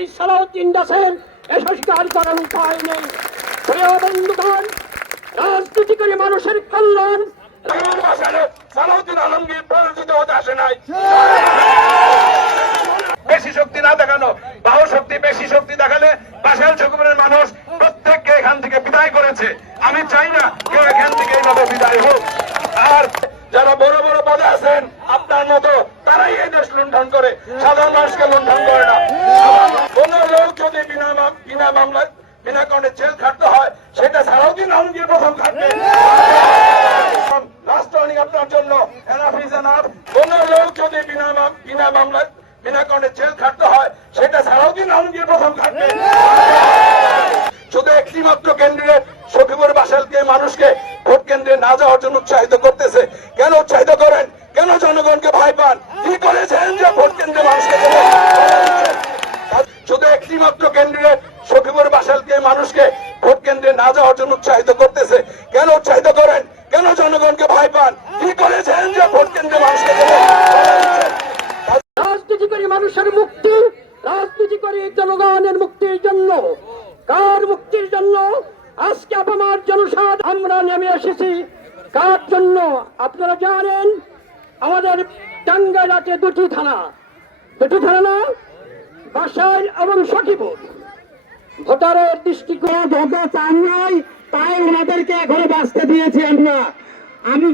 এই সালাউদ্দিন দাসের স্বীকার করার উপায় নেই। প্রিয় বন্ধুগণ, রাজনীতি করে মানুষের কল্যাণ সালাউদ্দিন আলমগীর পরাজিত হতে আসে নাই। বেশি শক্তি না দেখানো, বাহু শক্তি বেশি শক্তি দেখালে বাসাইল চৌকুবের মানুষ প্রত্যেককে এখান থেকে বিদায় করেছে। আমি চাই না কেউ এখান থেকে এইভাবে বিদায় হোক। আর যারা বড় বড় পদে আছেন আপনার মতো, তারাই এই দেশ লুণ্ঠন করে, সাধারণ মানুষকে লুণ্ঠন করে না। কোন লোক যদি বিনা মামলায় বিনা কারণে জেল খাটতে হয়, সেটা সালাউদ্দিন আলমগীর প্রথম খাটবে। রাষ্ট্রনীতি আপনার জন্য কোন লোক যদি বিনা মামলায় বিনা কারণে জেল খাটতে হয়, সেটা সালাউদ্দিন আলমগীর প্রথম খাটবে। শুধু একটি মাত্র ক্যান্ডিডেট সখীপুর বাসাইলকে মানুষকে ভোট কেন্দ্রে না যাওয়ার জন্য উৎসাহিত করতেছে। কেন উৎসাহিত করেন? কেন জনগণকে ভয় পান? কি করেছেন যে ভোট কেন্দ্রে মানুষকে শুধু একটি মাত্র ক্যান্ডিডেট সখীপুর বাসাইলকে মানুষকে ভোট কেন্দ্রে না যাওয়ার জন্য উৎসাহিত করতেছে। কেন উৎসাহিত করেন? কেন জনগণকে ভয় পান? কি করেছেন যে ভোট কেন্দ্রে মানুষকে রাজনীতি করে মানুষের মুক্তি, রাজনীতি করে জনগণের মুক্তির জন্য। কার মুক্তির জন্য? আজকে আপনার জনসাধারণ আমরা নেমে এসেছি কার জন্য? আপনারা জানেন আমাদের টাঙ্গাইলাতে দুটি থানা না, বাসাইল এবং সখীপুর। ভোটারের দৃষ্টিকোণ ভোটে চান নাই, তাই ওনাদেরকে এখনো বাঁচতে দিয়েছি আমরা। আমি